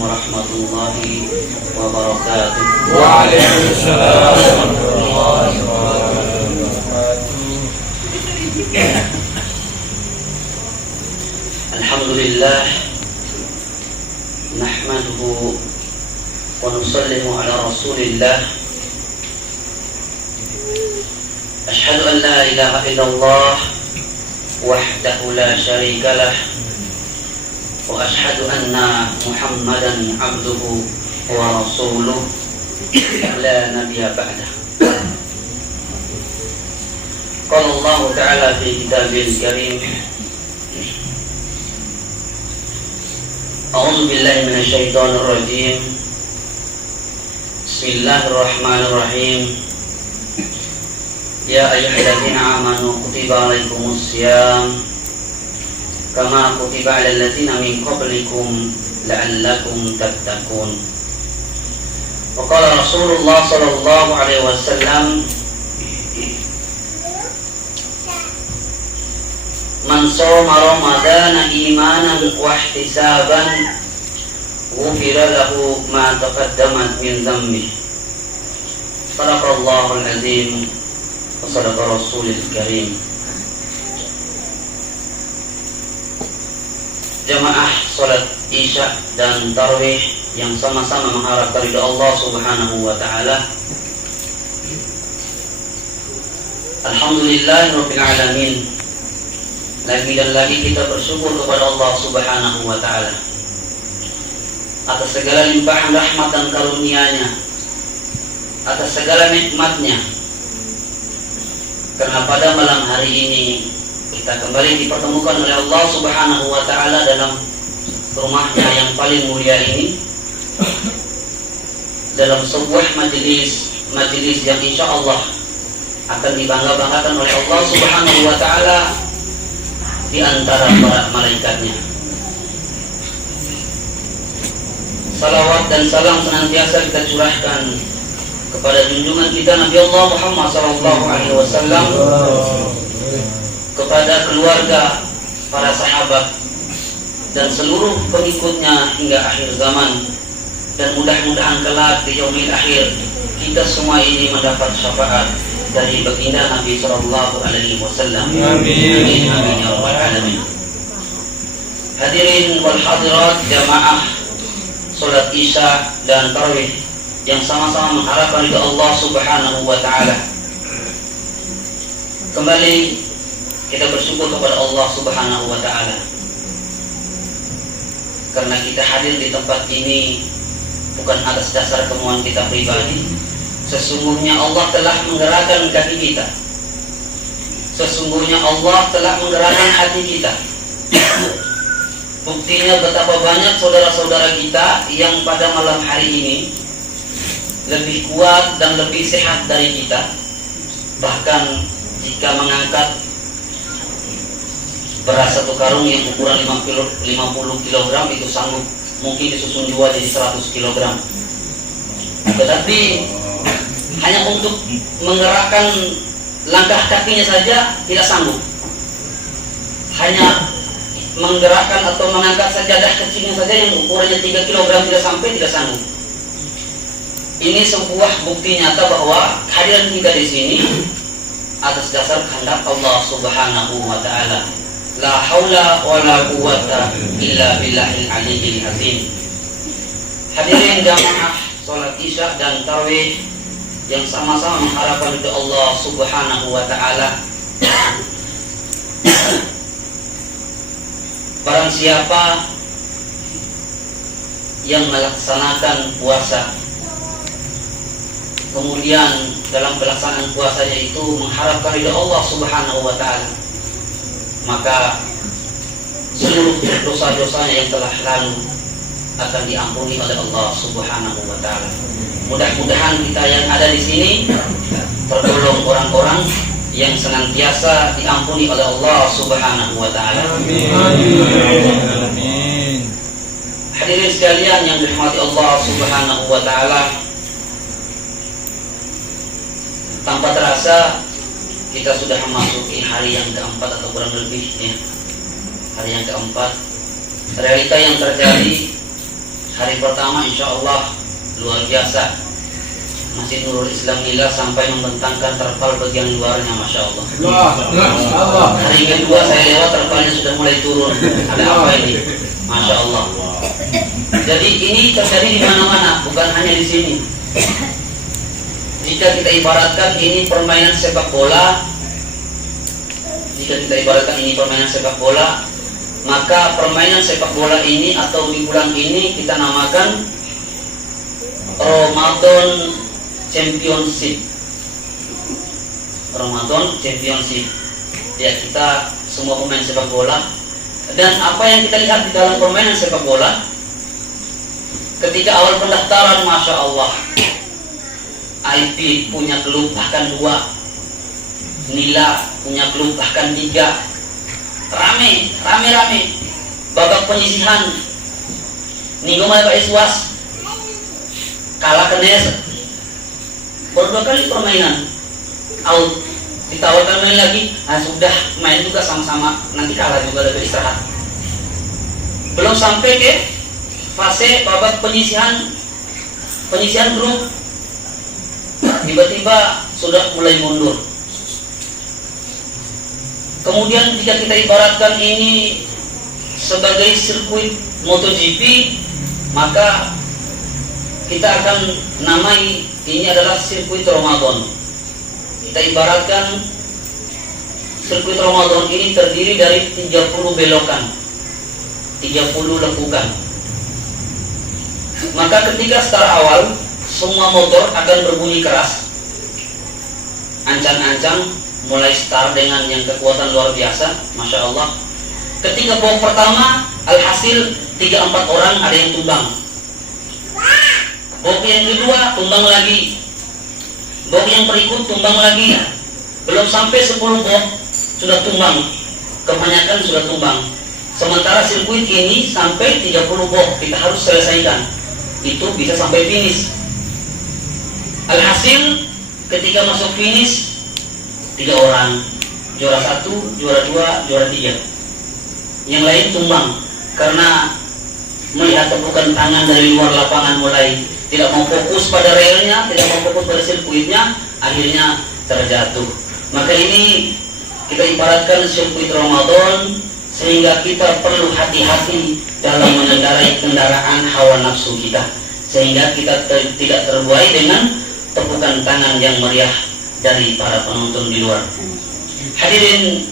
warahmatullahi wabarakatuh. Waalaikumsalam warahmatullahi wabarakatuh. Alhamdulillah, nahmaduhu wa nusallimu ala rasulillah. Ashhadu an la ilaha illallah wahdahu la syarika lah, wa ashhadu anna Muhammadan abduhu wa rasuluh la nabiyya ba'dah. Qala Allah ta'ala fi kitabil karim, A'udzu billahi minasy syaithanir rajim. Bismillahirrahmanirrahim. Ya ayyuhalladzina amanu kutiba alaikumus syiyam kama kutiba alal ladzina min qablikum la'allakum tattaqun. Wa qala Rasulullah sallallahu alaihi wasallam, Man shoma ramadana imanan wa ihtisaban ghufira lahu ma taqaddama min dhanbihi. Sadaqallahul azim wa sadaqa rasulul karim. Jamaah salat Isya dan tarawih yang sama-sama mengharapkan ridha Allah Subhanahu wa taala. Alhamdulillahirabbil alamin. Lagi dan lagi kita bersyukur kepada Allah Subhanahu wa ta'ala atas segala limpahan rahmat dan karunia-Nya, atas segala nikmat-Nya. Karena pada malam hari ini kita kembali dipertemukan oleh Allah Subhanahu wa ta'ala dalam rumah-Nya yang paling mulia ini, dalam sebuah majelis yang insya Allah akan dibangga-banggakan oleh Allah Subhanahu wa ta'ala di antara para malaikatnya. Salawat dan salam senantiasa kita curahkan kepada junjungan kita Nabi Allah Muhammad SAW, kepada keluarga, para sahabat, dan seluruh pengikutnya hingga akhir zaman. Dan mudah-mudahan kelak di yaumil akhir kita semua ini mendapat syafaat dari baginda Nabi sallallahu alaihi wasallam. Amin amin ya rabbal alamin. Hadirin wal hadirat jamaah salat Isya dan tarawih yang sama-sama mengharapkan ridha Allah Subhanahu wa taala. Kembali kita bersyukur kepada Allah Subhanahu wa taala karena kita hadir di tempat ini bukan atas dasar kemauan kita pribadi. Sesungguhnya Allah telah menggerakkan kaki kita. Sesungguhnya Allah telah menggerakkan hati kita. Buktinya betapa banyak saudara-saudara kita yang pada malam hari ini lebih kuat dan lebih sehat dari kita. Bahkan jika mengangkat beras satu karung yang ukuran 50 kg itu sanggup mungkin disusun dua jadi 100 kg. Tetapi hanya untuk menggerakkan langkah kakinya saja tidak sanggup. Hanya menggerakkan atau mengangkat sajadah kecilnya saja yang ukurannya 3 kg tidak sanggup. Ini sebuah bukti nyata bahwa kehadiran kita di sini atas dasar kehendak Allah Subhanahu wa taala. La haula wa la quwwata illa billahil aliyyil azim. Hadirin jamaah salat Isya dan tarawih yang sama-sama mengharapkan ridha Allah Subhanahu wa taala. Barang siapa yang melaksanakan puasa, kemudian dalam pelaksanaan puasanya itu mengharapkan ridha Allah Subhanahu wa taala, maka seluruh dosa-dosanya yang telah lalu akan diampuni oleh Allah Subhanahu wa taala. Mudah-mudahan kita yang ada di sini tergolong orang-orang yang senantiasa diampuni oleh Allah Subhanahu wa taala. Amin. Hadirin sekalian yang dirahmati Allah Subhanahu wa taala, tanpa terasa kita sudah memasuki hari yang keempat atau kurang lebih ya. Hari yang keempat. Realita yang terjadi Hari pertama insya Allah luar biasa. Masjid Nurul Islam Nila sampai membentangkan terpal bagian luarnya, Masya Allah. Hari kedua saya lewat, terpalnya sudah mulai turun. Ada apa ini? Masya Allah. Jadi ini terjadi di mana-mana, bukan hanya di sini. Jika kita ibaratkan ini permainan sepak bola, maka permainan sepak bola ini atau di bulan ini kita namakan Ramadan Championship. Ya, kita semua pemain sepak bola. Dan apa yang kita lihat di dalam permainan sepak bola, ketika awal pendaftaran, Masya Allah, IP punya klub bahkan 2, Nila punya klub bahkan 3. Rame. Babak penyisihan, Nigo Malaka Iswas kalah ke Nes. Baru 2 kali permainan out, ditawarkan main lagi, sudah main juga sama-sama, nanti kalah juga, lebih istirahat. Belum sampai ke fase babak penyisihan grup, tiba-tiba sudah mulai mundur. Kemudian jika kita ibaratkan ini sebagai sirkuit MotoGP, maka kita akan namai ini adalah sirkuit Ramadan. Kita ibaratkan sirkuit Ramadan ini terdiri dari 30 belokan, 30 lekukan. Maka ketika start awal, semua motor akan berbunyi keras, ancang-ancang, mulai start dengan yang kekuatan luar biasa, Masya Allah. Ketika babak pertama, alhasil 3-4 orang ada yang tumbang. Babak yang kedua tumbang lagi, babak yang berikut tumbang lagi. Belum sampai 10 babak sudah tumbang, kebanyakan sudah tumbang. Sementara sirkuit ini sampai 30 babak kita harus selesaikan, itu bisa sampai finish. Alhasil ketika masuk finish, 3 orang, juara 1, juara 2, juara 3. Yang lain tumbang karena melihat tepukan tangan dari luar lapangan, mulai tidak mau fokus pada relnya, tidak mau fokus pada sirkuitnya, akhirnya terjatuh. Maka ini kita ibaratkan sirkuit Ramadan, sehingga kita perlu hati-hati dalam mengendarai kendaraan hawa nafsu kita, sehingga kita tidak terbuai dengan tepukan tangan yang meriah dari para penonton di luar. Hadirin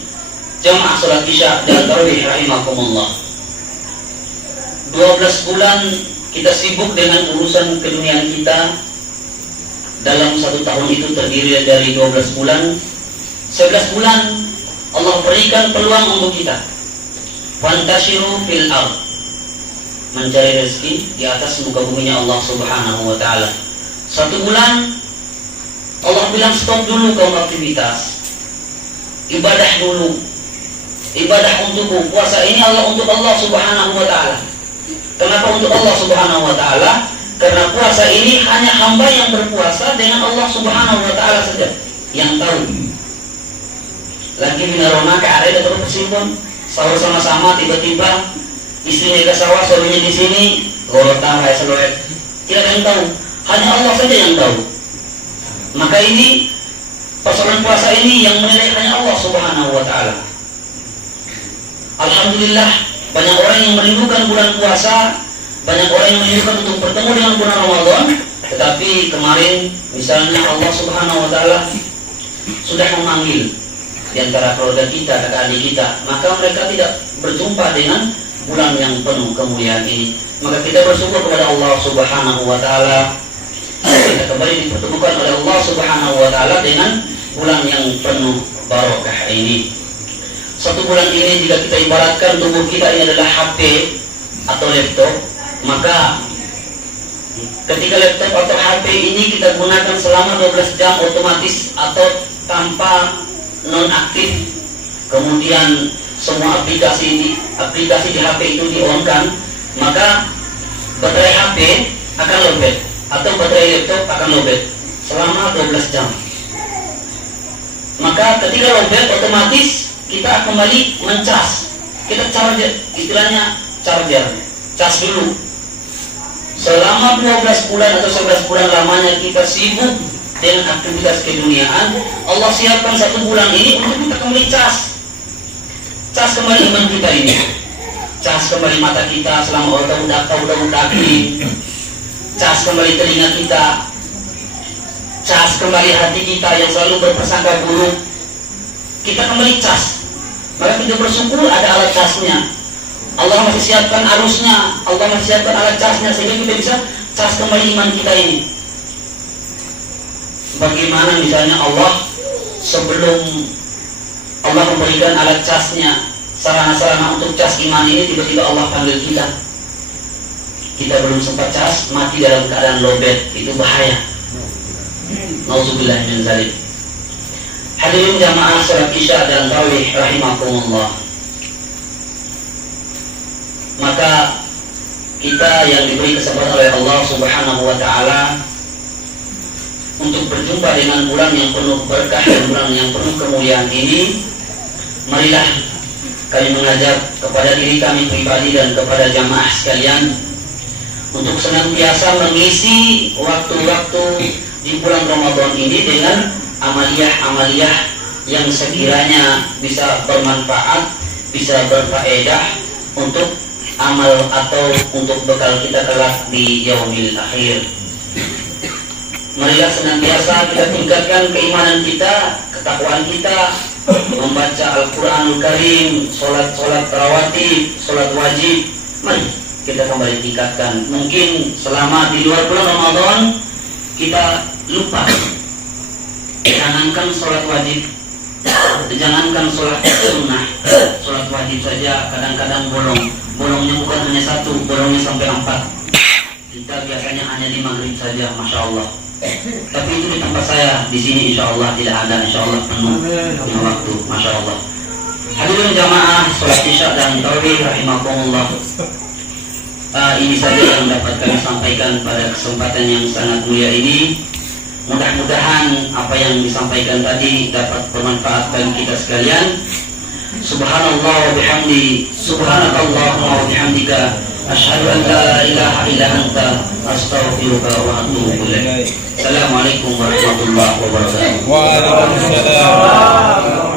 jamaah salat Isya dan tarawih rahimakumullah. 12 bulan kita sibuk dengan urusan keduniaan kita. Dalam 1 tahun itu terdiri dari 12 bulan. 11 bulan Allah berikan peluang untuk kita. Fantashiru fil ard, mencari rezeki di atas muka buminya Allah Subhanahu wa taala. 1 bulan Allah bilang stop dulu kaum aktivitas, ibadah dulu, ibadah untukku. Puasa ini untuk Allah Subhanahu wa taala. Kenapa untuk Allah Subhanahu wa taala? Karena puasa ini hanya hamba yang berpuasa dengan Allah Subhanahu wa taala saja yang tahu. Lagi minarona ke area atau kesimpun sahur sama-sama, tiba-tiba istrinya ke sawah, suaminya di sini, gorotan kayak seloet. Tidak ada yang tahu, hanya Allah saja yang tahu. Maka ini persoalan puasa ini yang menilai hanya Allah Subhanahu wa taala. Alhamdulillah, banyak orang yang merindukan bulan puasa, banyak orang yang merindukan untuk bertemu dengan bulan Ramadan. Tetapi kemarin misalnya Allah Subhanahu wa taala sudah memanggil di antara keluarga kita, kakak-adik kita, maka mereka tidak berjumpa dengan bulan yang penuh kemuliaan ini. Maka kita bersyukur kepada Allah Subhanahu wa taala, kita kembali dipertemukan oleh Allah Subhanahu wa taala dengan bulan yang penuh barokah ini. 1 bulan ini jika kita ibaratkan tubuh kita ini adalah HP atau laptop, maka ketika laptop atau HP ini kita gunakan selama 12 jam otomatis atau tanpa nonaktif, kemudian semua aplikasi di HP itu di-on-kan, maka baterai HP akan lowbat atau baterai laptop akan lowbat selama 12 jam. Maka ketika lowbat, otomatis kita kembali mencas, kita charger, istilahnya charger, cas dulu. Selama 12 bulan atau 11 bulan lamanya kita sibuk dengan aktivitas keduniaan, Allah siapkan 1 bulan ini untuk kita kembali cas kembali iman kita ini, cas kembali mata kita selama tahun kaki, cas kembali telinga kita, cas kembali hati kita yang selalu berprasangka buruk, kita kembali cas. Maka kita bersyukur ada alat casnya. Allah masih siapkan arusnya, Allah masih siapkan alat casnya sehingga kita bisa cas kembali iman kita ini. Bagaimana misalnya Allah sebelum Allah memberikan alat casnya, sarana-sarana untuk cas iman ini, tiba-tiba Allah panggil kita. Kita belum sempat cas, mati dalam keadaan lowbat, itu bahaya. Nauzubillah min dzalik. Hadirin jamaah salat Isya dan tarawih rahimakumullah. Maka kita yang diberi kesempatan oleh Allah Subhanahu wa taala untuk berjumpa dengan bulan yang penuh berkah dan bulan yang penuh kemuliaan ini, marilah kami mengajak kepada diri kami pribadi dan kepada jamaah sekalian untuk senantiasa mengisi waktu-waktu di bulan Ramadan ini dengan amaliyah-amaliyah yang sekiranya bisa bermanfaat, bisa berfaedah untuk amal atau untuk bekal kita kelak di yaumil akhir. Marilah senantiasa kita tingkatkan keimanan kita, ketakwaan kita, membaca Al-Quranul Karim, sholat rawatib, sholat wajib. Mari kita kembali tingkatkan. Mungkin selama di luar bulan Ramadan kita lupa. Jangankan sholat wajib, jangankan sholat sunnah, sholat wajib saja kadang-kadang bolongnya bukan hanya 1, bolongnya sampai 4. Kita biasanya hanya di maghrib saja, masya Allah. Tapi itu di tempat saya, di sini insya Allah tidak ada, insya Allah penuh punya waktu, masya Allah. Hadirin jamaah sholat Isya dan tarawih rahimakumullah. Ini saja yang dapat kami sampaikan pada kesempatan yang sangat mulia ini. Mudah-mudahan apa yang disampaikan tadi dapat bermanfaat bagi kita sekalian. Subhanallah wa bihamdi, subhanakallahumma wa bihamdika, asyhadu an la ilaha illa anta, astaghfiruka wa atubu ilaik. Assalamualaikum warahmatullahi wabarakatuh. Waalaikumsalam.